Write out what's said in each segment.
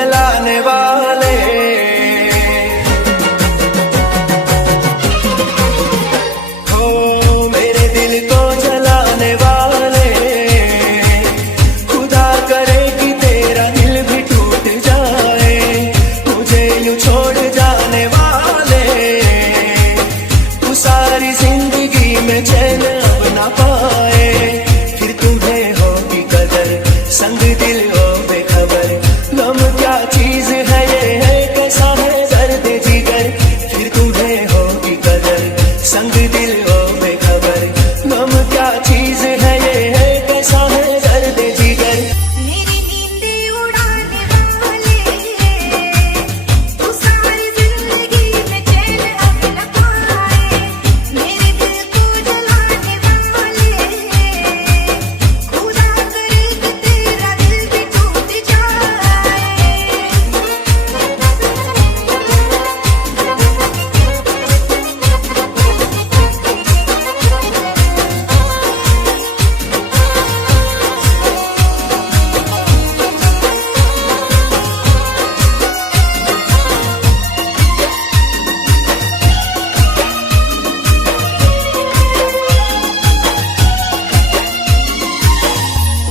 जलाने वाले। हो मेरे दिल को जलाने वाले, खुदा करे कि तेरा दिल भी टूट जाए, मुझे यूं छोड़ जाने वाले। तू सारी जिंदगी में चैन अब ना पाए, फिर तुम्हें होगी कदर, संग दिल हो बेखबर। गम क्या चीज है ये है, कैसा है दर्द जिगर, फिर तुम्हें होगी कदर, संग दिल हो बेखबर। गम क्या चीज है ये है, कैसा है दर्द जिगर। मेरी नींदें उड़ाने वाले, तू सारी जिंदगी में चैन अब न पाए, मेरे दिल को जलाने वाले। खुदा करे कि तेरा दिल भी टूट जाए।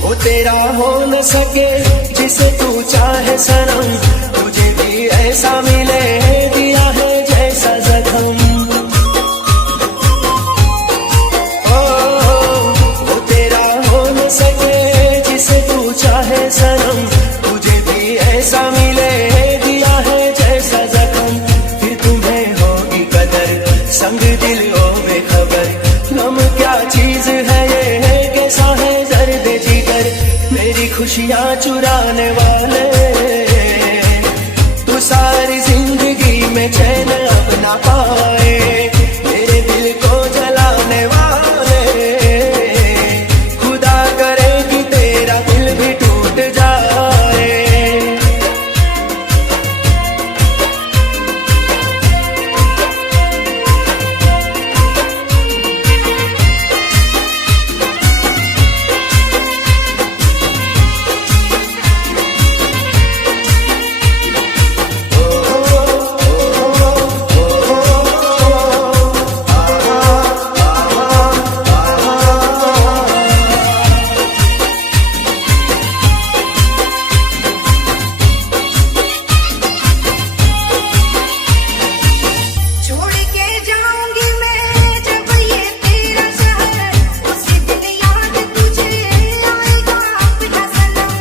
वो तेरा हो न सके जिसे तू चाहे सनम, तुझे भी ऐसा मिले दिया है जैसा जख्म। ओ वो तेरा हो न सके जिसे तू चाहे सनम, तुझे भी ऐसा मिले दिया है जैसा जख्म। फिर तुम्हें होगी कदर, संग दिल हो बेखबर। गम क्या चीज है ये है, कैसा है दर्द जिगर। मेरी खुशियां चुराने वाले, तू सारी जिंदगी में चैन अब ना पाए, मेरे दिल को जलाने वाले। खुदा करे कि तेरा दिल भी टूट जाए। छोड़ के जाऊंगी मैं जब ये तेरा शहर, उसी दिन याद तुझे आएगा अपना सनम।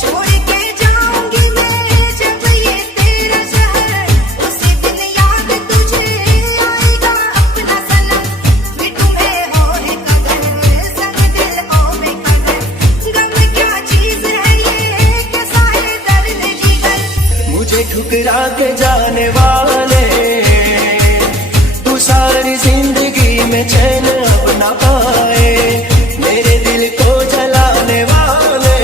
छोड़ के जाऊंगी मैं जब ये तेरा शहर, उसी दिन याद तुझे आएगा अपना सनम। फिर तुम्हें होए कदर, संग दिल हो बेकदर। गम क्या चीज है ये, कैसा है दर्द जिगर। मुझे ठुकरा के जाने वाले, तू सारी जिंदगी में चैन अब ना पाए, मेरे दिल को जलाने वाले।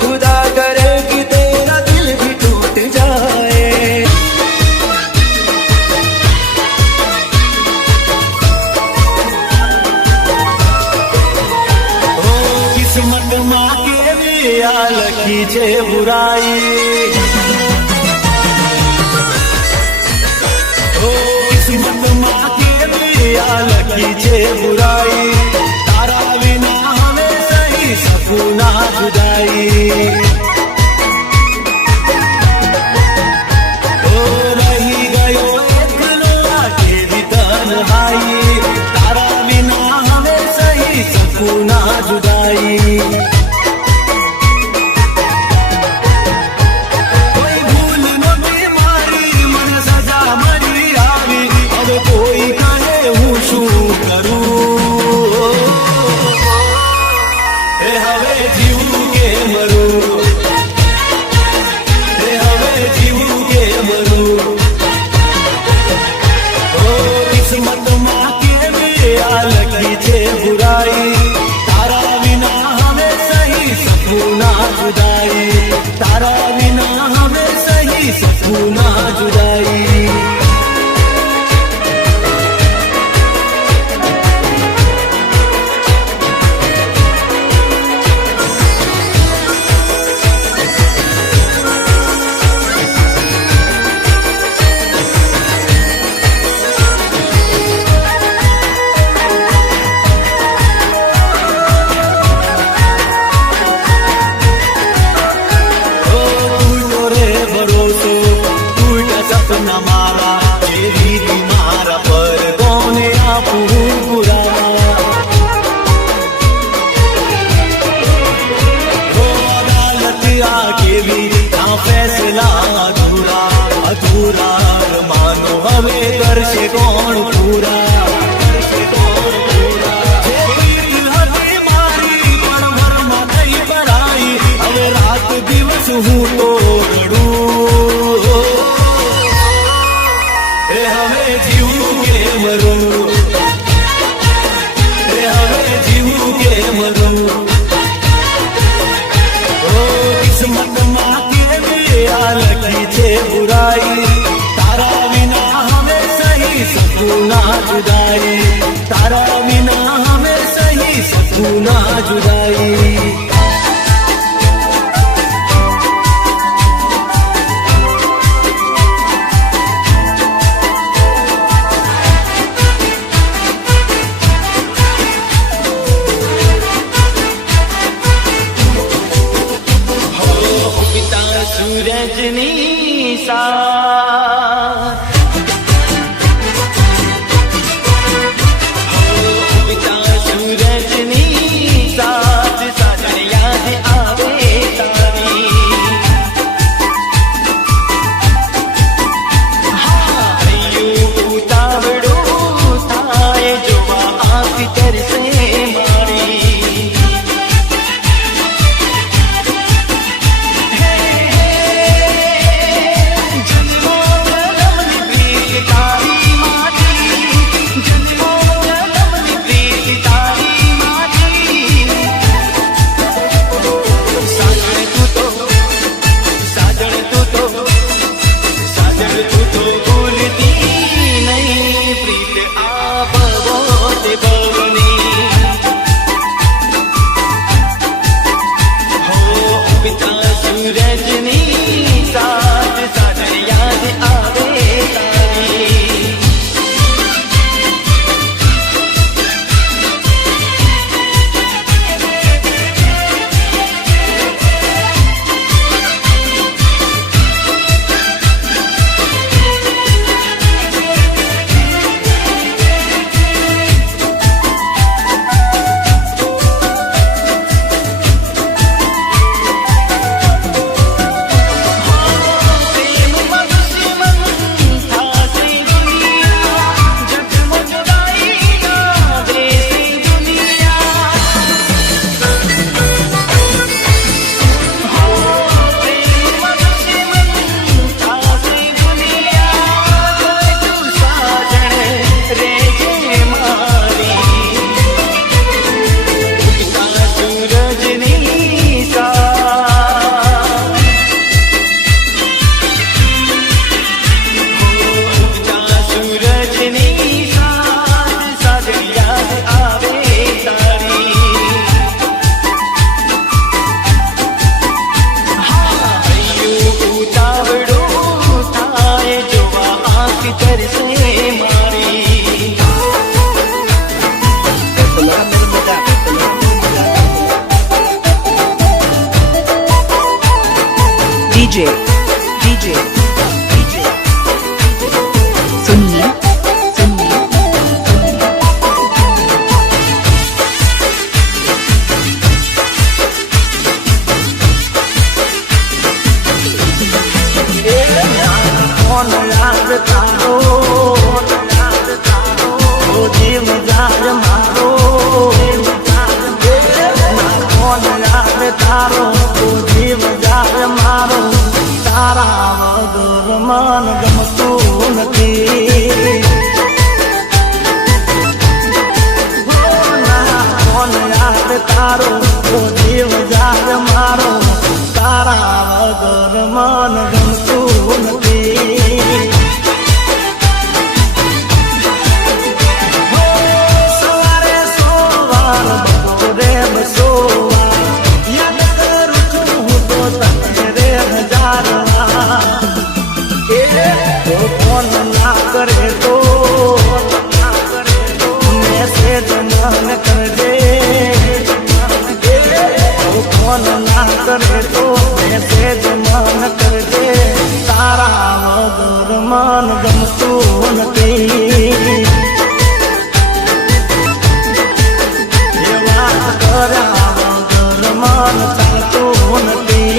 खुदा करे कि तेरा दिल भी टूट जाए। ओ किस्मत माँ के लिया लखी जे बुराई, ओ किस्मत माँ के लिया लखी जे बुराई। तारा बिना हमें सही सपना जुदाई, ओ रही गयो एक लोला के भी तन्हाई। तारा बिना हमें सही सपना जुदाई। कोई भूल न बीमारी, मन सजा मरी आवी। अब कोई कहे हूँ शू करूँ, ए हवे जीव के मरू। जुदाई, तारा बिना हमें सही सकूना जुदाई। सूरजनी सा सूरजनी साथ साजन याद आवे तारी। उतावड़ो थाए जोवा आँख तरसे मारी। रजनी साथ साजन याद आवे तारी। DJ सुनिए कौन याद तारो जीव जार मारो। कौन याद तारो जीव जार मारो। तारा वगर मन गमતું નથી। कौन याद तारो जीव जार मारो। तारा वगर मन गमતું નથી। સવારે સોવાર બપોરે બસોવાર યાદ કરું છું હું તો તને રે હજારવાર। ફોન ના કરે તો મેસેજ મન કરજે। ફોન ના કરે તો મેસેજ મન કરજે। તારા વગર મન ગમતું નથી। એ વાત કર્યા વગર મન ચાલતું નથી।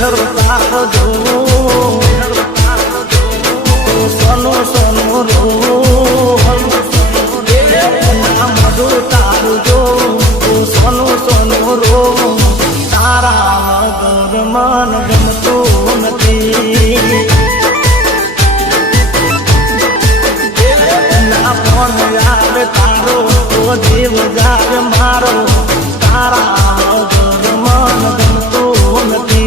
हर तार जो सोनो सोनो रो मधु तार जो सोनो सोनो रो तारा वगर मन गमतो नथी ना फोन याद तारो तो जीव जार मारो तारा वगर मन गमतो नथी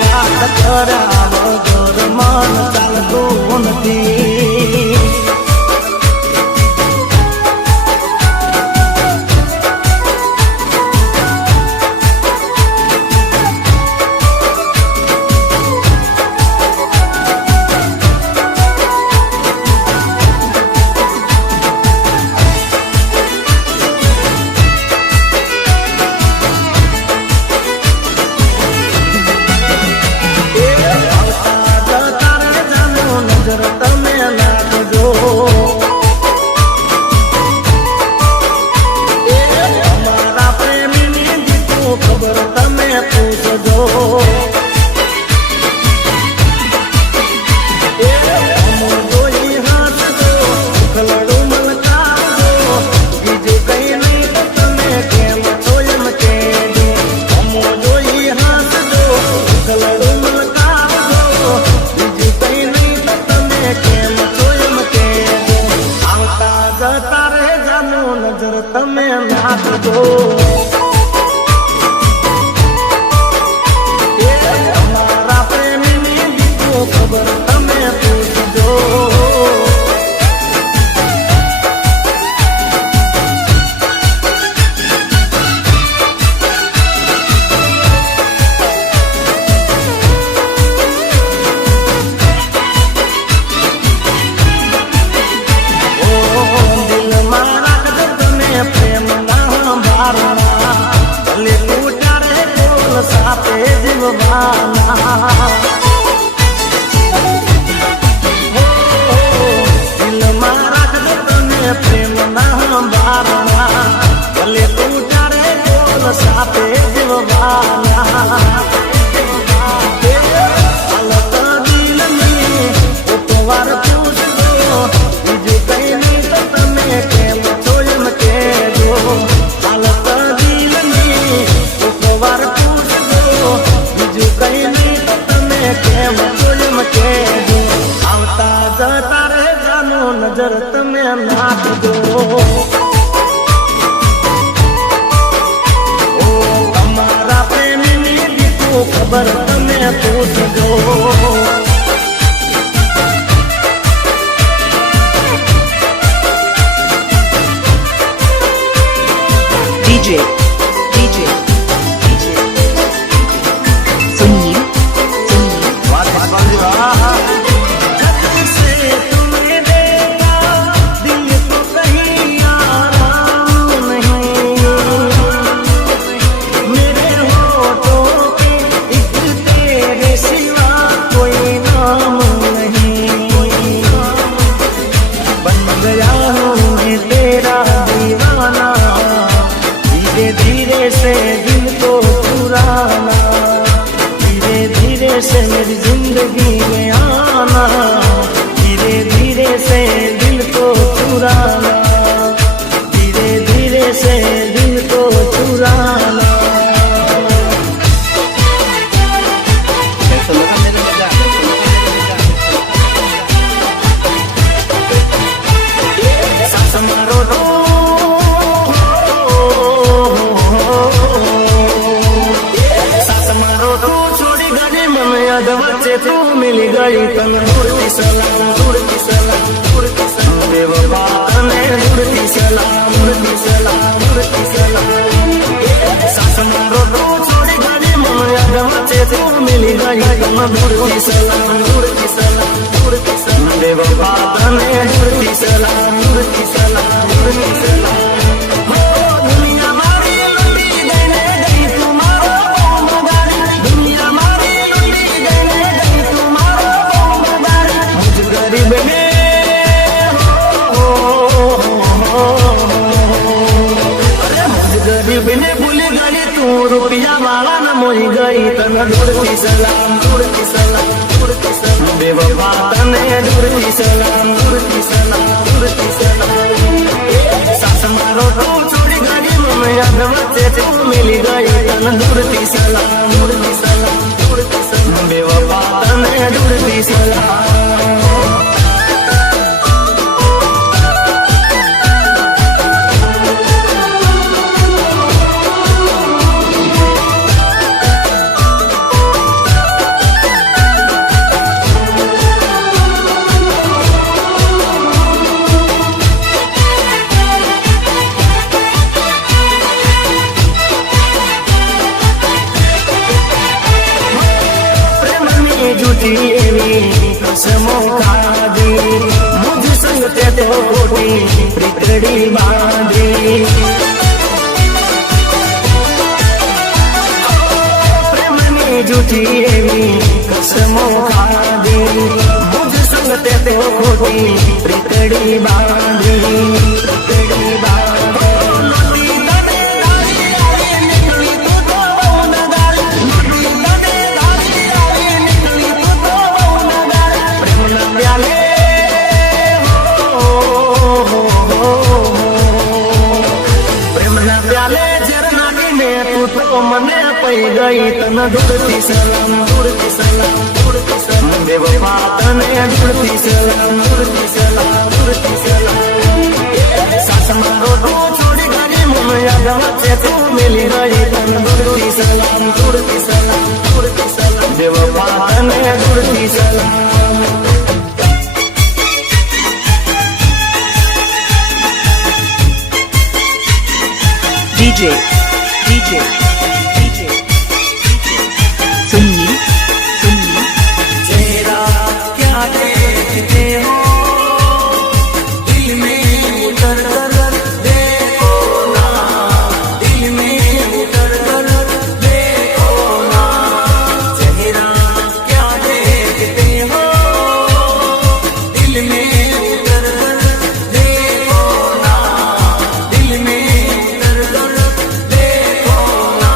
વાત કર્યા વગર મન ચાલતું નથી તમે નાખજો અમારા પ્રેમીની દીકરો ખબર તમે પૂછજો અમો જોઈ હાથજો ખલડું મલકાવજો બીજું કઈ નહીં તો તમે કેમ છો એમ કહેજો અમો જોઈ હાથજો ખલડું મલકાવજો બીજું કઈ નહીં તો તમે કેમ છો એમ કહેજો આવતા જતા રે જાનો નજર તમે નાખજો અમારા પ્રેમીની દીકરો ખબર તમે પૂછજો દિલમાં રાખજો તમે પ્રેમના ભારના ભલે તૂટાડે કોલ સાથે જીવવાના દિલમાં રાખજો તમે પ્રેમના ભારના ભલે તૂટાડે કોલ સાથે જીવવાના હાલત દિલની ઉપવાર પૂછજો બીજું કઈ નહીં તો તમે કેમ છો એમ કહેજો હાલત દિલની ઉપવાર પૂછજો બીજું કઈ નહીં તો તમે કેમ છો એમ કહેજો આવતા જતા રે જાનો નજર તમે નાખજો ઓ તમારા પ્રેમીની દીકરો ખબર તમે પૂછજો DJ Sunil जब से तुम्हें देखा दिल को कहीं आराम नहीं मेरे होठों पे एक तेरे सिवा कोई नाम नहीं बन गया हूँ मैं तेरा दीवाना धीरे धीरे से दिल को चुराना धीरे धीरे से मेरी जिंदगी में आना धीरे धीरे से दिल को चुराना धीरे धीरे से दिल को चुराना सास मारो रो सास मारो रो छोड़ी गई मन याद बच्चे तू मिल गई तन उड़ती सलाम उड़ती सलाम उड़ती सलाम बेवफा ने उड़ती सलाम उड़ती सलाम उड़ती सलाम सास मारो रो छोड़ी गई मन याद बच्चे तू मिल गई तन उड़ती सलाम उड़ती सलाम उड़ती सलाम बेवफा ने उड़ती सलाम उड़ती सलाम उड़ती सलाम हो दुनिया मारी लुटी देने गई तुम्हारा कौम गाड़ी दुनिया मारी लुटी देने गई तुम्हारा कौम गाड़ी मुझ गरीब में अरे मुझ गरीब ने रुपया वाला न मोई गई तन ढूंढती सलाम ढूंढती सलाम ढूंढती सलाम बेवफा तने ढूंढती सलाम ढूंढती सलाम ढूंढती सलाम सास मारो तू छोड़ी गई मम्मी याद बच्चे तू मिली गई तन ढूंढती सलाम ढूंढती सलाम ढूंढती सलाम बेवफा तने ढूंढती सलाम झूठी एवी कसमों खादी मुझ संग ते तो खोटी प्रीतड़ी बांधी प्रेम में झूठी एवी कसमों खादी मुझ संग ते तो खोटी प्रीतड़ी बांधी प्रीतड़ी बांधी मने पई गई तन ढूंढती सलाम ढूंढती सलाम ढूंढती सलाम बेवफा तने ढूंढती सलाम ढूंढती सलाम ढूंढती सलाम सास मारो तू छोड़ी गई मम्मी याद बच्चे तू मिली गई तन ढूंढती सलाम ढूंढती सलाम ढूंढती सलाम बेवफा तने ढूंढती सलाम DJ सुनिए सुनिए चेहरा क्या देखते हो दिल में उतर कर देखो ना दिल में उतर कर देखो ना चेहरा क्या देखते हो दिल में उतर कर देखो ना दिल में उतर कर देखो ना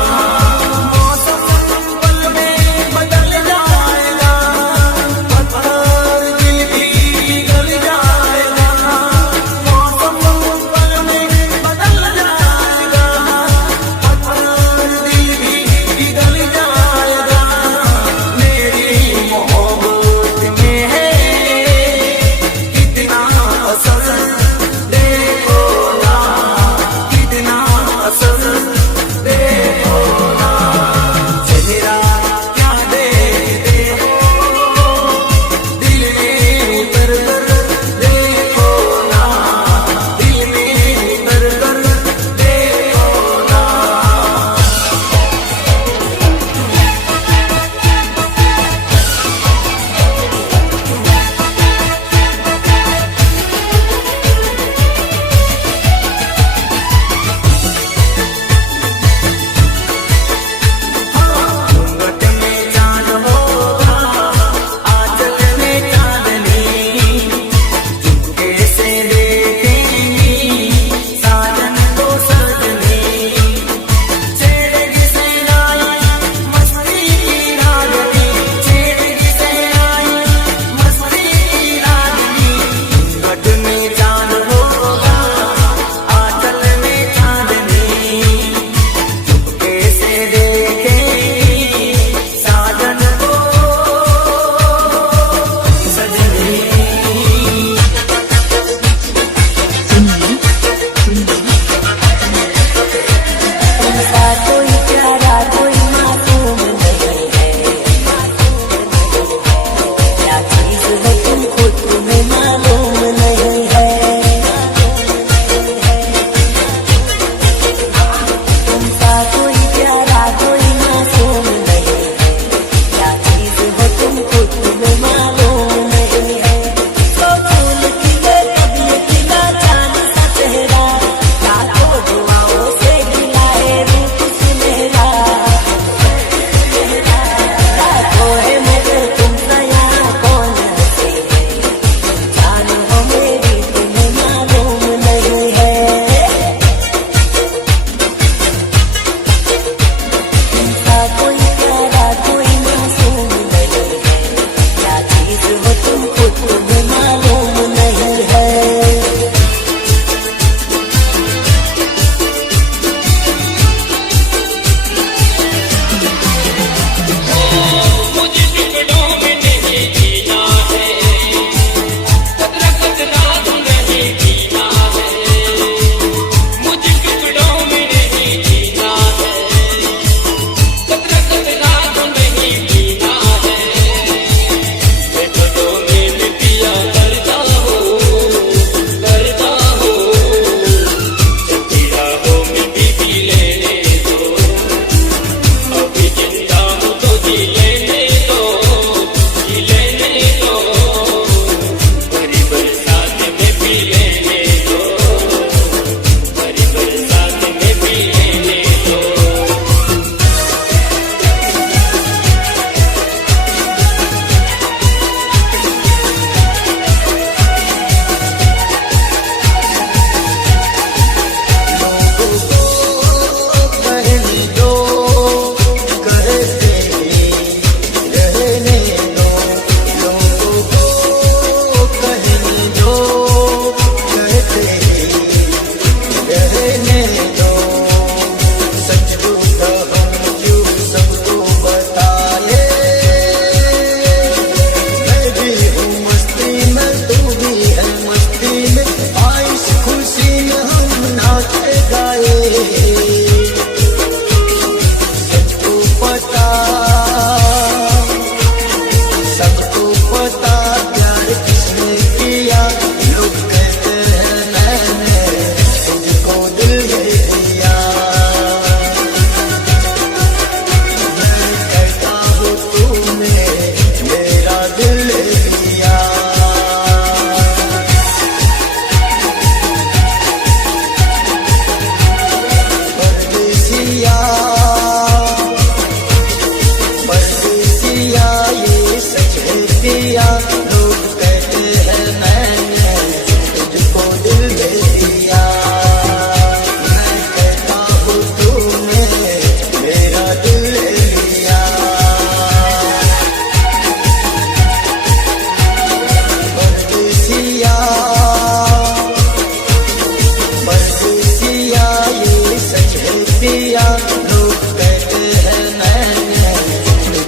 दिया, लोग कहते हैं मैंने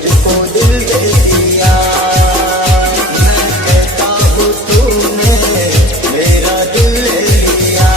तुझको दिल दे दिया। मैं कहता हूँ तूने मेरा दिल ले लिया।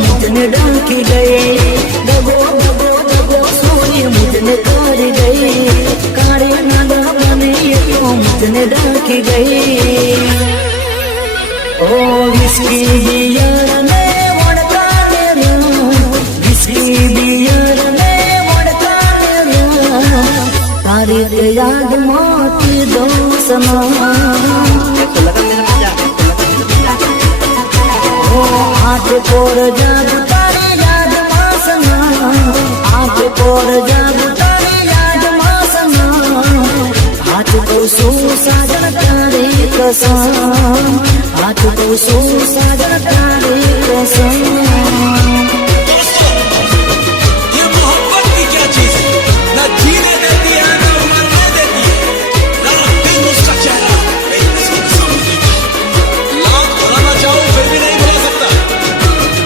मुझने डांकी गई, दबो दबो दबो सोई मुझने कर गई, कारे नागा बने तो मुझने डांकी गई। ओ विस्की बियर ने वड़का ले लो, विस्की बियर ने वड़का ले लो, तारी के याद मोती दो समा। आँख पोर जादू तारी याद मासना, आँख पोर जादू तारी याद मासना, हाथ को सो साजन तारी कसम, हाथ को सो साजन तारी कसम। ये मोहब्बत की क्या चीज है, न जीने देती है न मरने देती है, न रखती उसका चेहरा लाख भुलाना चाहूं फिर भी नहीं भुला सकता।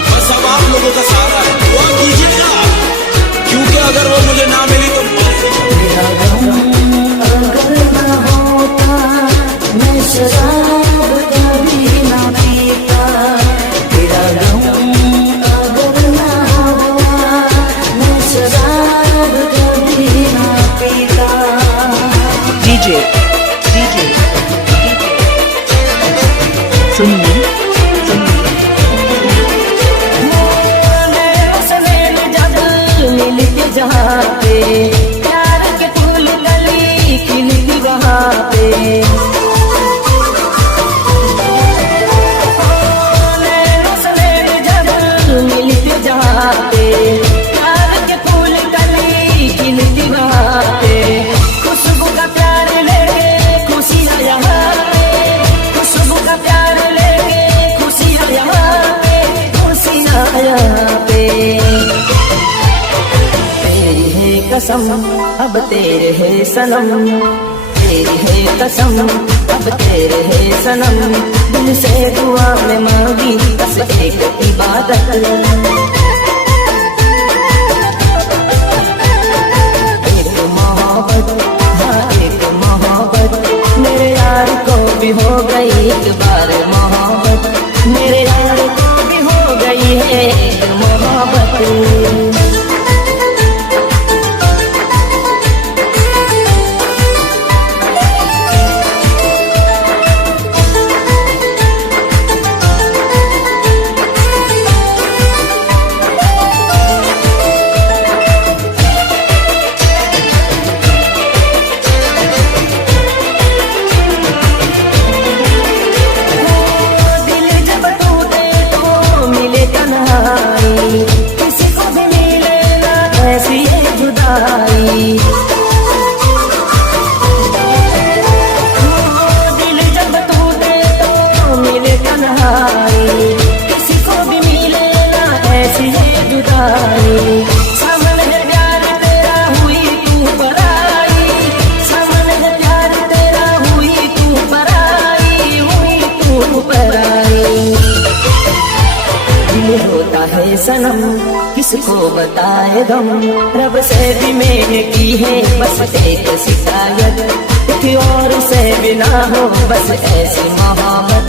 बस अब आप लोगों का सहारा है, दुआ कीजिएगा, क्योंकि अगर वो मुझे ना मिली तो अगर न होता मैं शराब कभी ना पीता, तेरा गम अगर न हुआ मैं शराब कभी ना पीता। डीजे सुनिए मिल के जहाँ पे प्यार के फूल कली खिलती वहाँ पे, मिल के जहाँ पे प्यार के फूल कली खिलती वहाँ पे, खुशबू का प्यार लेके खुशियाँ यहाँ पे, खुशबू का प्यार लेके खुशियाँ यहाँ पे, खुशियाँ यहाँ पे। तेरी है कसम अब तेरे है सनम, तेरी है कसम अब तेरे है सनम, दिल से दुआ में मांगी बस एक इबादत। एक मोहब्बत, हाँ एक मोहब्बत, मेरे यार को भी हो गई एक बार मोहब्बत, मेरे यार को भी हो गई है एक मोहब्बत। जाए गम। रब से भी मैंने की है बस एक शिकायत, किसी और से भी ना हो बस ऐसी मोहब्बत।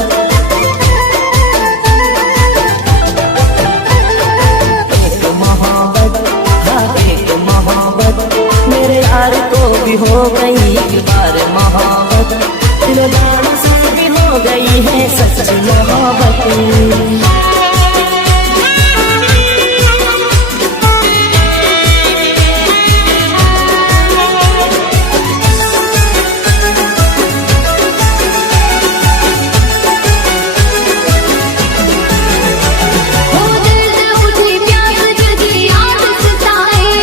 एक मोहब्बत, हाँ एक मोहब्बत, मेरे यार को भी हो गई एक बार मोहब्बत, दिलदार से भी हो गई है सच्ची मोहब्बत। हो दर्द उठे प्यास जगी याद सताए,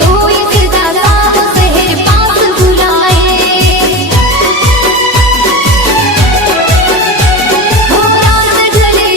कोई सदा साथ सहे पास बुलाए। हो रात ढले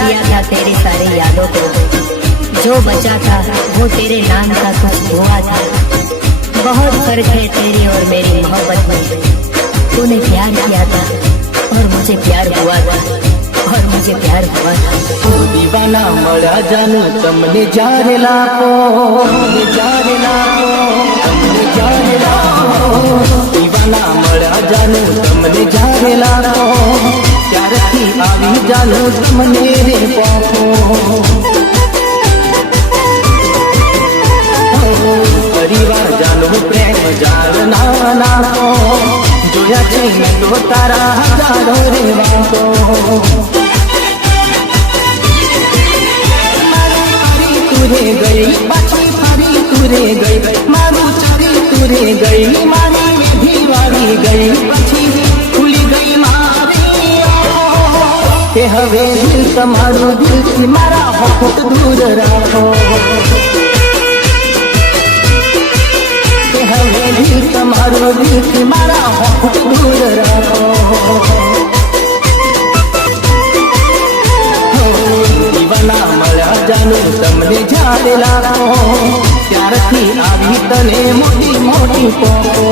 दिया था तेरी सारी यादों को, जो बचा था वो तेरे नाम का कुछ हुआ था। बहुत फर्क है तेरी और मेरी मोहब्बत में। तूने प्यार किया था और मुझे प्यार हुआ था, और मुझे प्यार हुआ था। ओ दीवाना मरा जानू तमने जाने लाखो, जाने लाखो, तमने जाने लाखो। दीवाना मरा जानू तमने जाने लाखो, प्यार की आवी जानू तमने रे पाखो। परिवार जानो प्रेम जाना नाखो, जोया छे मैं तो तारा हजारों रे वाको। तुरे गई पाछी फारी तुरे गई, मारू चारी तुरे गई, मारी दीवारी गई पछी खुली गई मारी। के हवे दिल तमारू दिल थी मारा होठ दूर राखो, के हवे दिल तमारू दिल थी मारा होठ दूर राखो। दीवाना मळ्या जानू तमने जाने लाखो, प्यारथी आवी तने मोटी मोटी पोको।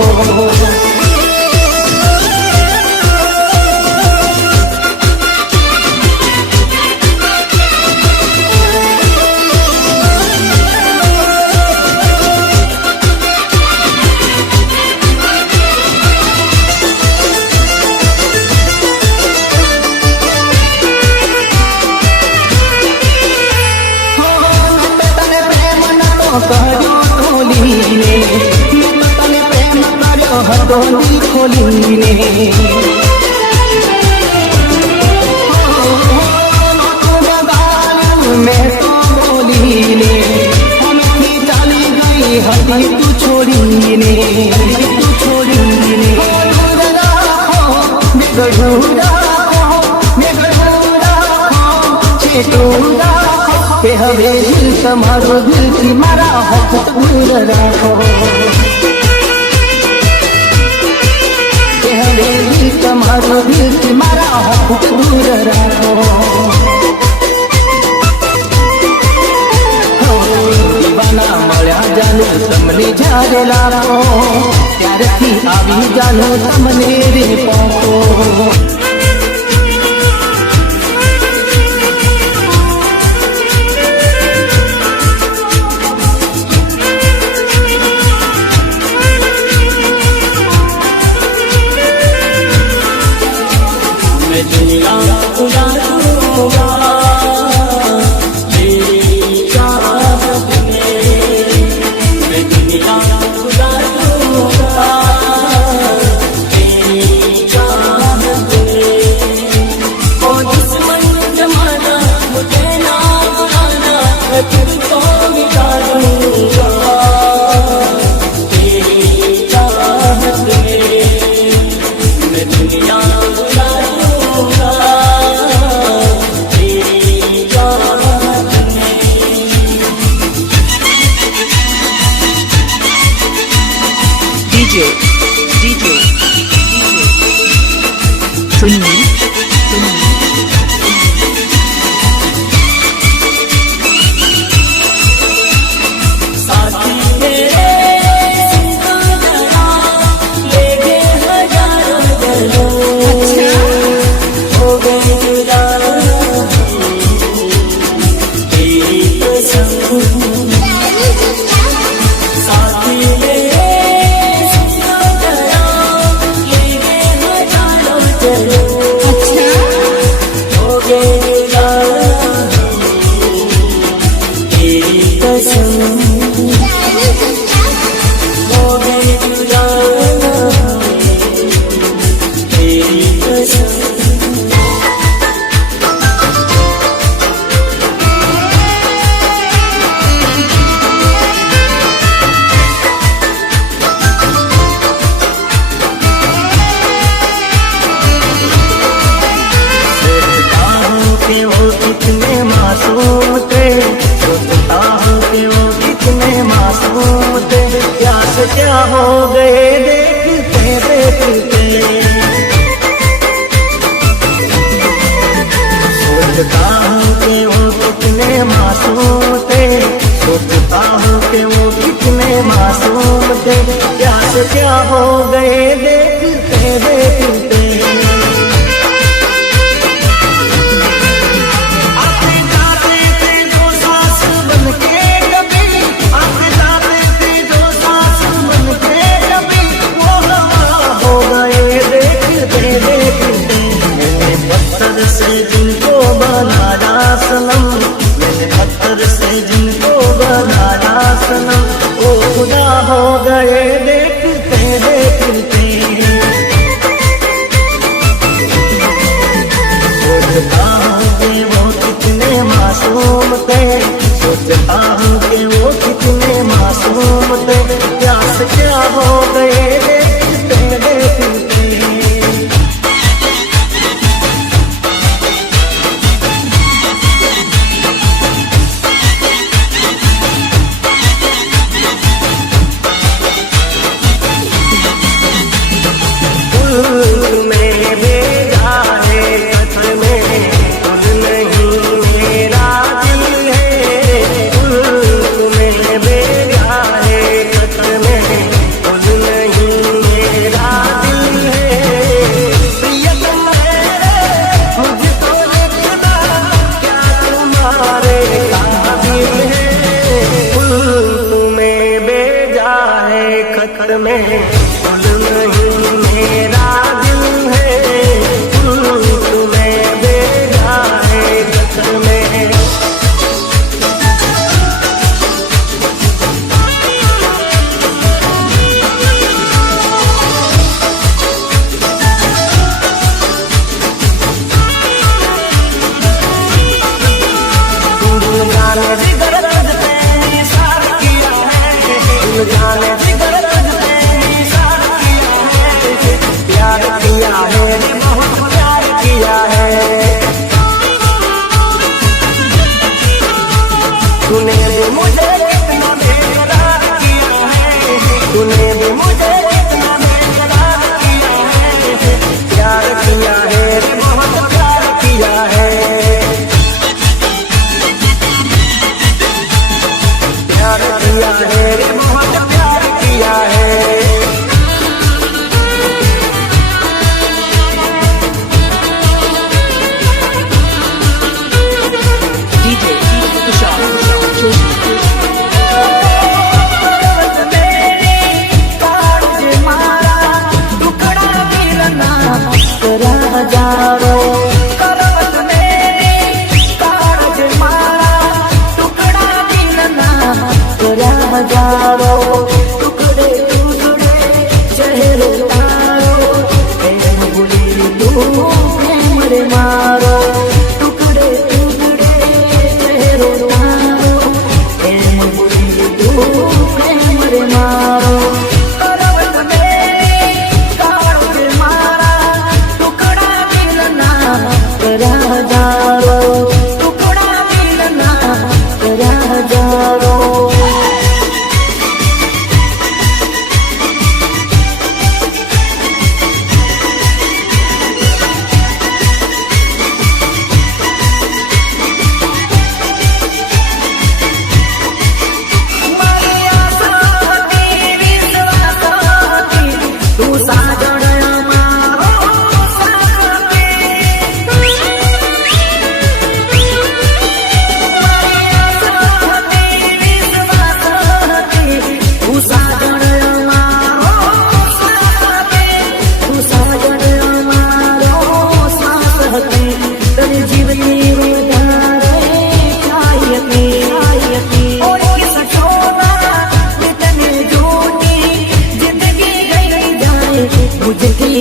કર્યો ઢોલીને તને પ્રેમ કર્યો હતો દિલ ખોલીને। મેં તો બોલીને હમથી ચાલી ગઈ હતી તું છોડીને, તું છોડીને। મેઘડું રાખો, મેઘડું રાખો, છેટું રાખો, के हवे दिल तमारो दिल थी मारा होठ दूर राखो। के हवे दिल तमारो दिल थी मारा होठ दूर राखो। दीवाना मळ्या जानू तमने जाने लाखो, प्यारथी आवी जानू तमने रे पाको। DJ Sunil क्या हो गए देखते देखते, सोचता हूँ हो गए देखते देखते। आते जाते थे जो सांस बनके कभी, आते जाते थे जो सांस बनके कभी, वो हवा हो गए देखते देखते। मैंने पत्थर से जिनको बनाया सनम, मैंने पत्थर से जिनको बनाया सनम, वो खुदा हो गए देखते देखते। सोचता हूँ कि वो कितने मासूम थे, सोचता हूँ कि वो कितने मासूम थे, प्यास क्या हो गए देखते देखते। में भेजा है खत में, खुद नहीं मेरा दिल है। में भेजा है खत में, खुद नहीं मेरा दिल है। प्रियतम है मुझको लिखना, क्या तुम्हारे काबिल है। तुम्हें भेजा है खत में, खुद नहीं मेरा दिल है। तुम्हें भेजा है खत में। जाने जिगर तेरी साथ किया है, जाने जिगर तेरी साथ किया है, प्यार किया है बहुत प्यार किया है। तूने भी मुझे इतना बेकरार किया है, तूने भी मुझे इतना बेकरार किया है, प्यार किया है बहुत प्यार किया है। प्यार किया है बहुत प्यार किया है। DJ Tushar Joshi। टुकड़े टुकड़े चेहरे तारो, प्रेम बुली तू प्रेम रे मारो। टुकड़े टुकड़े चेहरे तारो, प्रेम बुली तू प्रेम रे मारो। करवट मेरी काट मारा, टुकड़ा मिलना करा जारो, टुकड़ा मिलना करा जारो।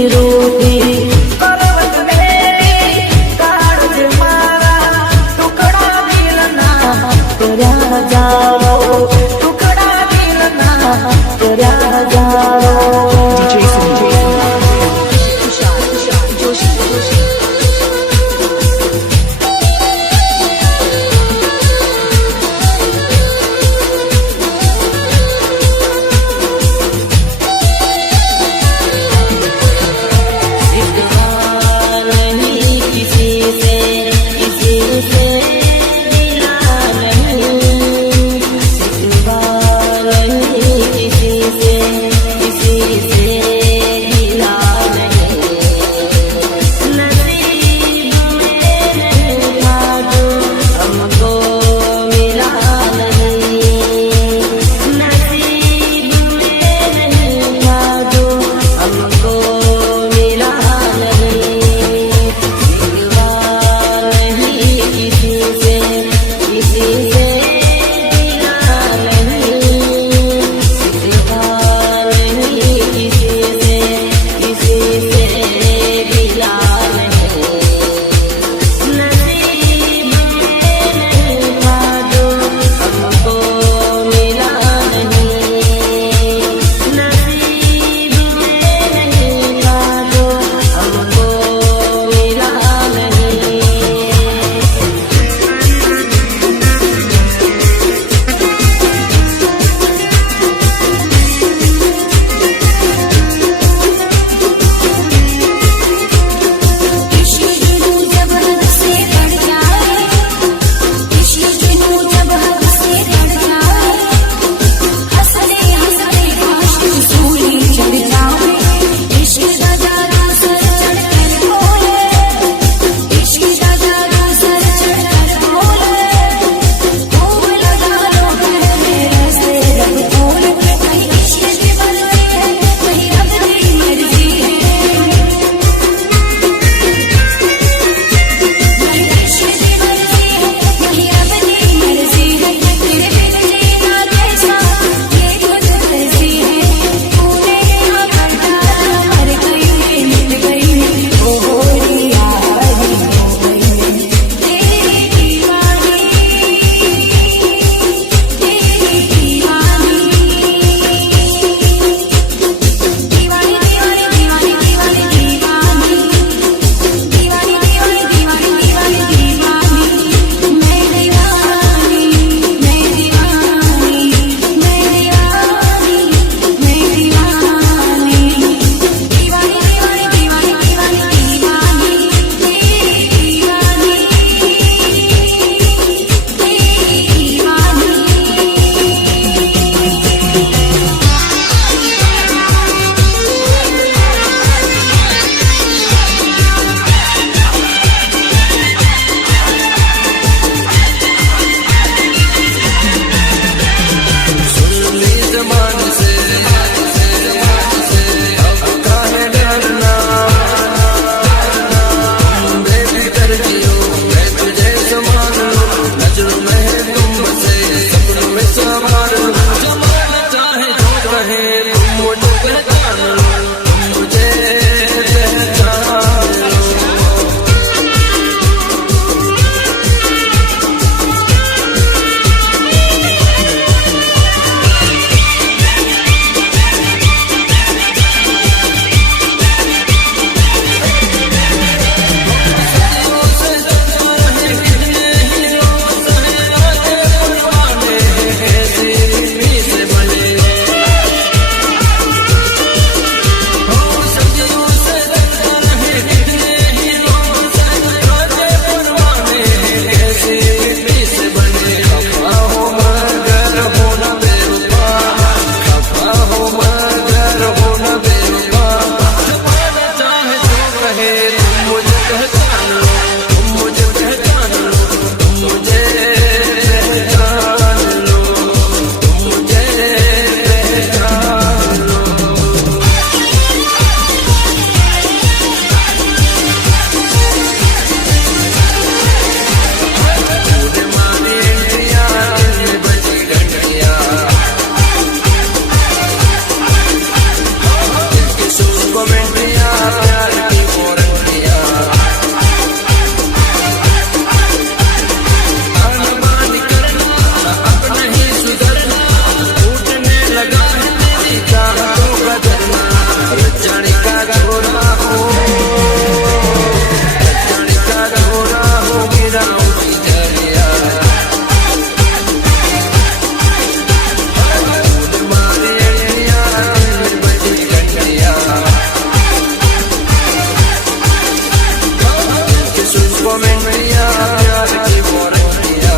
रोटी करवट मेरी काट मारा, टुकड़ा मिलना करा जाओ, टुकड़ा मिलना करा जाओ। DJ Tushar Joshi। कमेंटिया प्यार की वारंटिया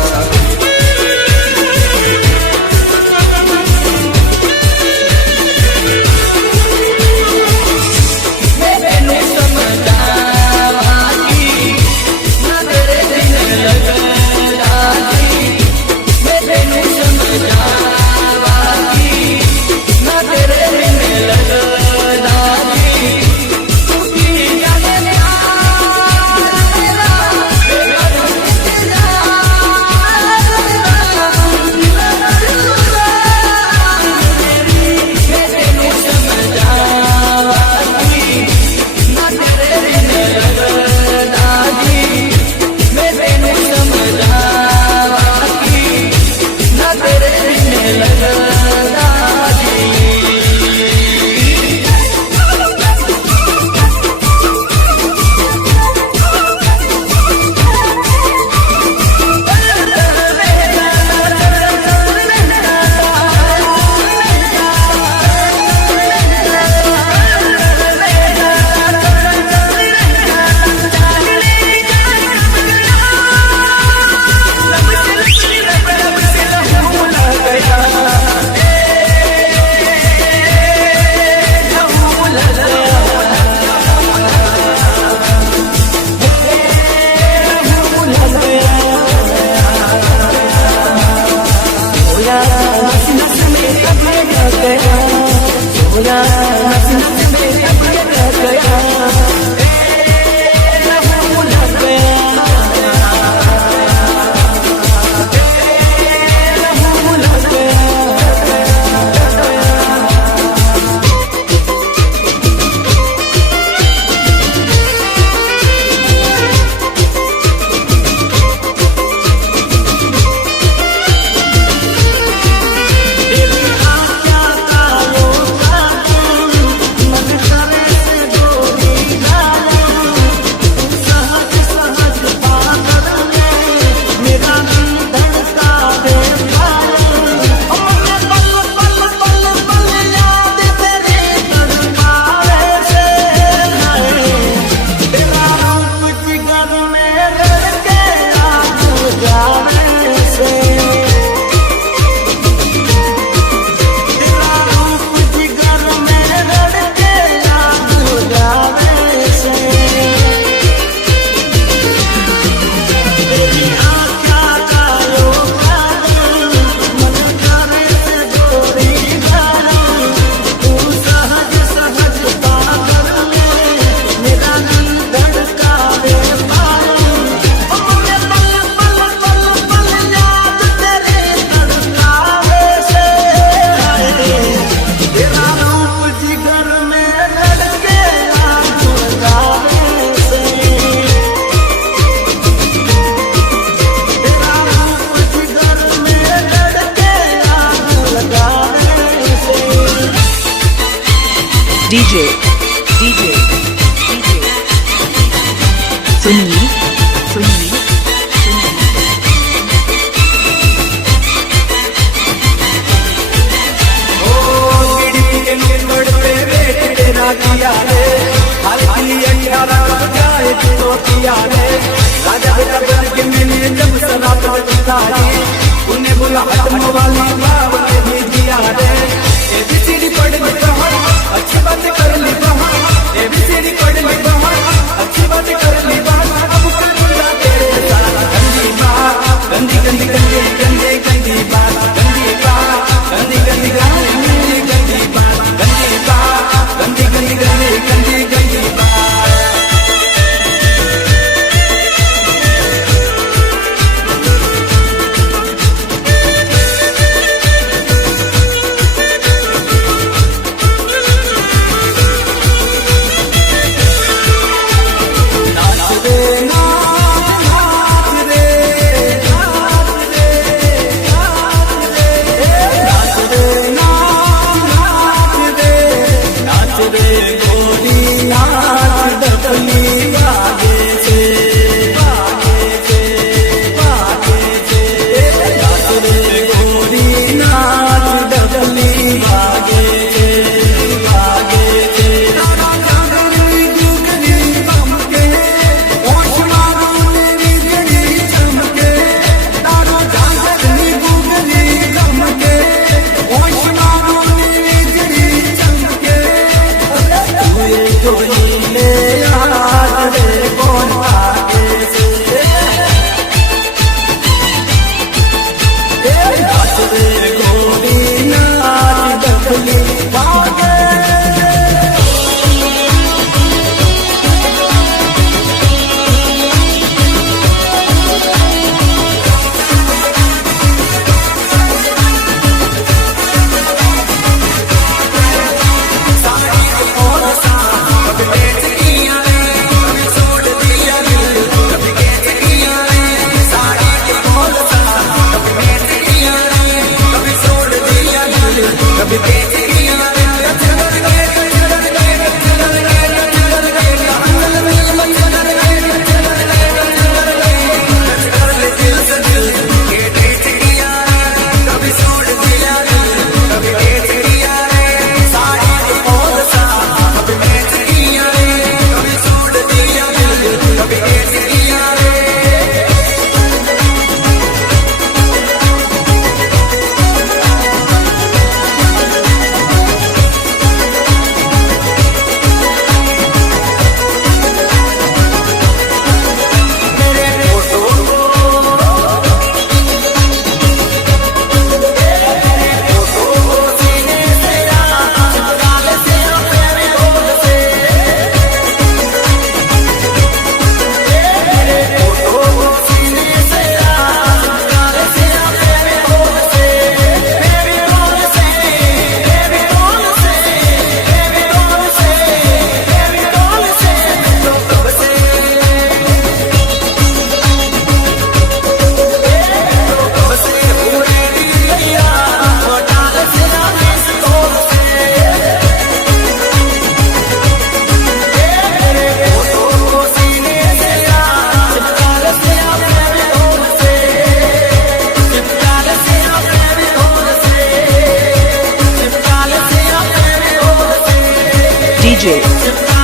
DJ Sunil राजा बेटा बन के मैंने जब शराब दिखाई उन्हें बोला हटम वाली बाब के भी दिया रे एबीसीडी पढ़ ली कहाँ अच्छी बात कर ली कहाँ एबीसीडी पढ़ ली कहाँ अच्छी बात कर ली कहाँ अब कल बुला तेरे साथ गंदी बात गंदी गंदी गंदी गंदी गंदी बात गंदी बात गंदी गंदी गंदी गंदी बात गंदी बात गंदी गंदी गंदी गंदी गंदी बात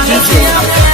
DJ